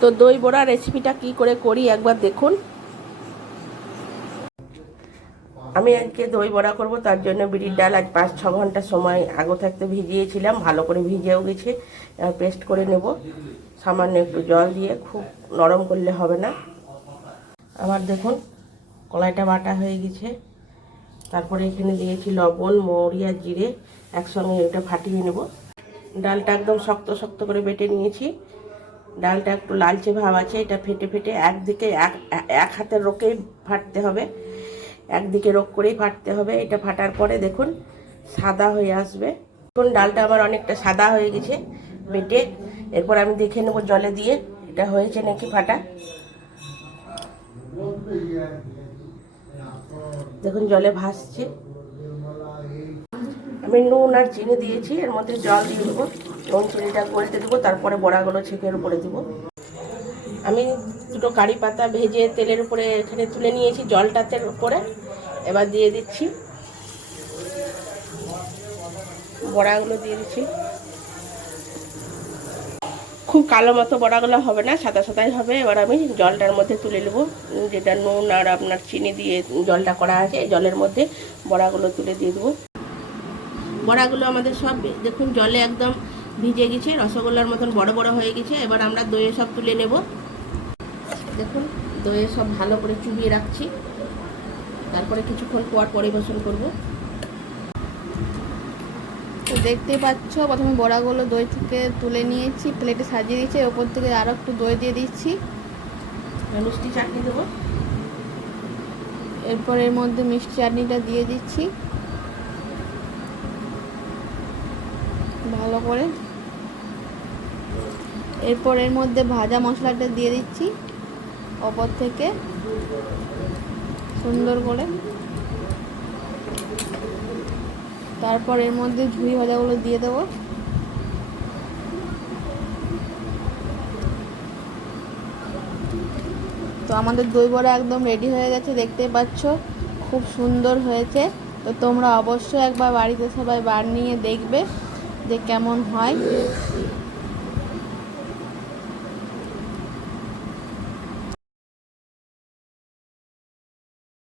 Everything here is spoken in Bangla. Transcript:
তো দই বড়া রেসিপিটা কি করে করি একবার দেখুন। আমি আজকে দই বড়া করব, তার জন্য বিরির ডাল আজ 5-6 ঘন্টা সময় আগে থাকতে ভিজিয়েছিলাম, ভালো করে ভিজেও গেছে। পেস্ট করে নেব সামান্য একটু জল দিয়ে, খুব নরম করলে হবে না। আমার দেখুন কলাইটা বাটা হয়ে গেছে। তারপরে এখানে দিয়েছি লবণ, মৌরি আর জিরে, একসঙ্গে এটা ফাটিয়ে নেব। ডালটা একদম শক্ত শক্ত করে বেটে নিয়েছি। ডালটা একটু লালচে ভাব আছে, এটা ফেটে ফেটে একদিকে এক হাতের রোকেই ফাটতে হবে, একদিকে রোক করেই ফাটতে হবে। এটা ফাটার পরে দেখুন সাদা হয়ে আসবে। এখন ডালটা আমার অনেকটা সাদা হয়ে গেছে বেটে। এরপর আমি দেখে নেব জলে দিয়ে এটা হয়েছে নাকি ফাটা। দেখুন জলে ভাসছে। আমি নুন আর চিনি দিয়েছি, এর মধ্যে জল দিয়ে দেবো, নুন চিনিটা গলতে দেবো, তারপরে বড়াগুলো ছেঁকের উপরে দেবো। আমি দুটো কারি পাতা ভেজে তেলের উপরে এখানে তুলে নিয়েছি জলটাতে উপরে। এবার দিয়ে দিচ্ছি বড়াগুলো, দিয়ে দিচ্ছি। খুব কালো মতো বড়াগুলো হবে না, সাদা সাদাই হবে। এবার আমি জলটার মধ্যে তুলে নেবো, যেটা নুন আর আপনার চিনি দিয়ে জলটা করা আছে, জলের মধ্যে বড়াগুলো তুলে দিয়ে দেবো। বড়াগুলো আমাদের সব দেখুন জলে একদম ভিজে গেছে, রসগোল্লার মতন বড় বড় হয়ে গেছে। এবার আমরা দইয়ে সব তুলে নেব। দেখুন দইয়ে সব ভালো করে চুবিয়ে রাখছি, তারপরে কিছুক্ষণ পর পরিবেশন করব। তো দেখতেই পাচ্ছ, প্রথমে বড়াগুলো দই থেকে তুলে নিয়েছি, প্লেটে সাজিয়ে দিয়েছি, ওপর থেকে আরও একটু দই দিয়ে দিচ্ছি। মিষ্টি চাটনি দেবো, এরপর এর মধ্যে মিষ্টি চাটনিটা দিয়ে দিচ্ছি ভালো করে। এরপর এর মধ্যে ভাজা মশলাটা দিয়ে দিচ্ছি ওপর থেকে সুন্দর করে। তারপর এর মধ্যে ঝুড়ি ভাজাগুলো দিয়ে দেবো। তো আমাদের দই বড়া একদম রেডি হয়ে গেছে, দেখতেই পাচ্ছ খুব সুন্দর হয়েছে। তো তোমরা অবশ্যই একবার বাড়িতে সবাই বানিয়ে দেখবে যে কেমন হয়।